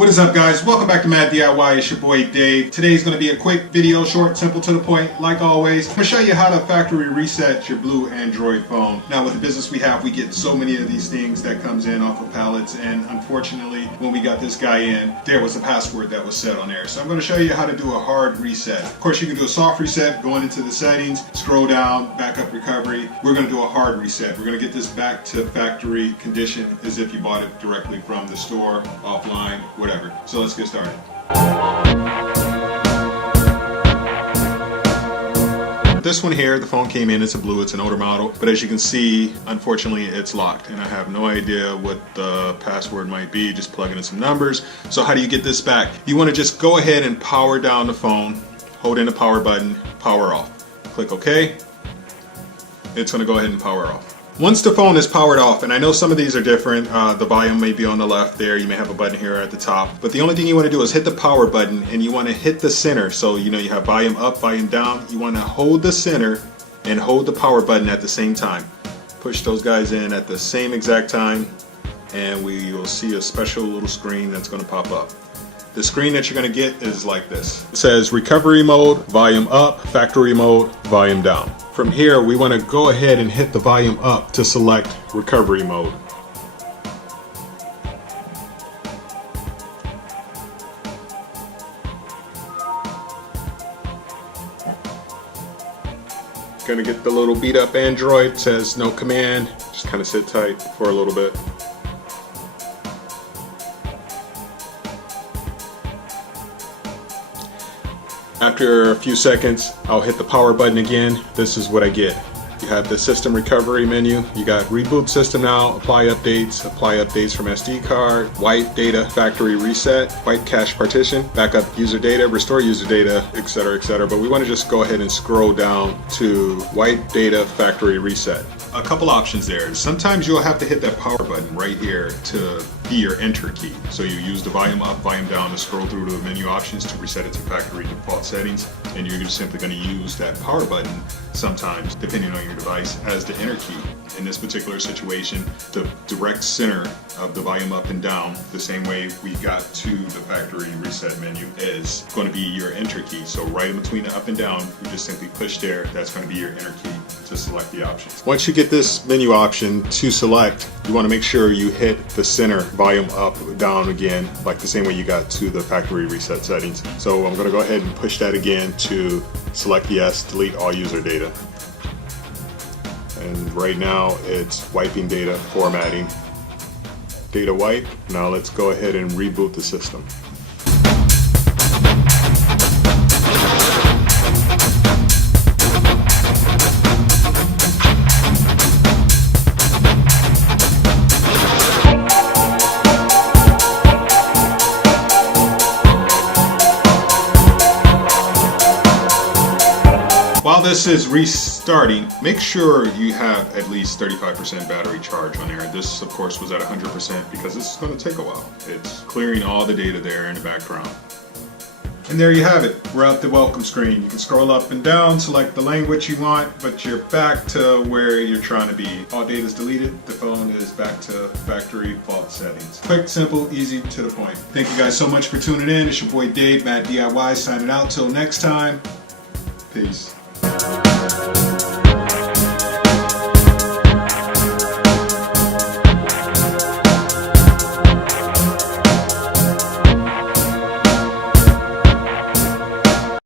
What is up, guys? Welcome back to Mad DIY. It's your boy Dave. Today's going to be a quick video, short, simple, to the point, like always. I'm going to show you how to factory reset your BLU Android phone. Now, with the business we have, we get so many of these things that comes in off of pallets, and unfortunately, when we got this guy in, there was a password that was set on there. So I'm going to show you how to do a hard reset. Of course, you can do a soft reset, going into the settings, scroll down, backup recovery. We're going to do a hard reset. We're going to get this back to factory condition as if you bought it directly from the store, offline, whatever. So let's get started. This one here, the phone came in, it's a BLU, it's an older model, but as you can see, unfortunately it's locked and I have no idea what the password might be. Just plugging in some numbers. So how do you get this back? You want to just go ahead and power down the phone, hold in the power button, power off. Click OK. It's going to go ahead and power off. Once the phone is powered off, and I know some of these are different, the volume may be on the left there, you may have a button here at the top, but the only thing you want to do is hit the power button and you want to hit the center. So you have volume up, volume down. You want to hold the center and hold the power button at the same time. Push those guys in at the same exact time and we will see a special little screen that's going to pop up. The screen that you're going to get is like this. It says recovery mode, volume up, factory mode, volume down. From here, we want to go ahead and hit the volume up to select recovery mode. Gonna get the little beat up Android, says no command. Just kind of sit tight for a little bit. After a few seconds, I'll hit the power button again. This is what I get. You have the system recovery menu. You got reboot system now, apply updates from SD card, wipe data, factory reset, wipe cache partition, backup user data, restore user data, etc., etc. But we want to just go ahead and scroll down to wipe data, factory reset. A couple options there. Sometimes you'll have to hit that power button right here to be your enter key. So you use the volume up, volume down to scroll through the menu options to reset it to factory default settings. And you're just simply going to use that power button sometimes, depending on your device, as the enter key. In this particular situation, the direct center of the volume up and down, the same way we got to the factory reset menu, is going to be your enter key. So right in between the up and down, you just simply push there. That's going to be your enter key to select the options. Once you get this menu option to select, you want to make sure you hit the center volume up, down again, like the same way you got to the factory reset settings. So I'm going to go ahead and push that again to select yes, delete all user data. And right now it's wiping data, formatting, data wipe. Now let's go ahead and reboot the system. While this is restarting, make sure you have at least 35% battery charge on there. This, of course, was at 100% because this is going to take a while. It's clearing all the data there in the background. And there you have it. We're at the welcome screen. You can scroll up and down, select the language you want, but you're back to where you're trying to be. All data is deleted. The phone is back to factory default settings. Quick, simple, easy, to the point. Thank you guys so much for tuning in. It's your boy Dave, Mad DIY, signing out. Till next time, peace.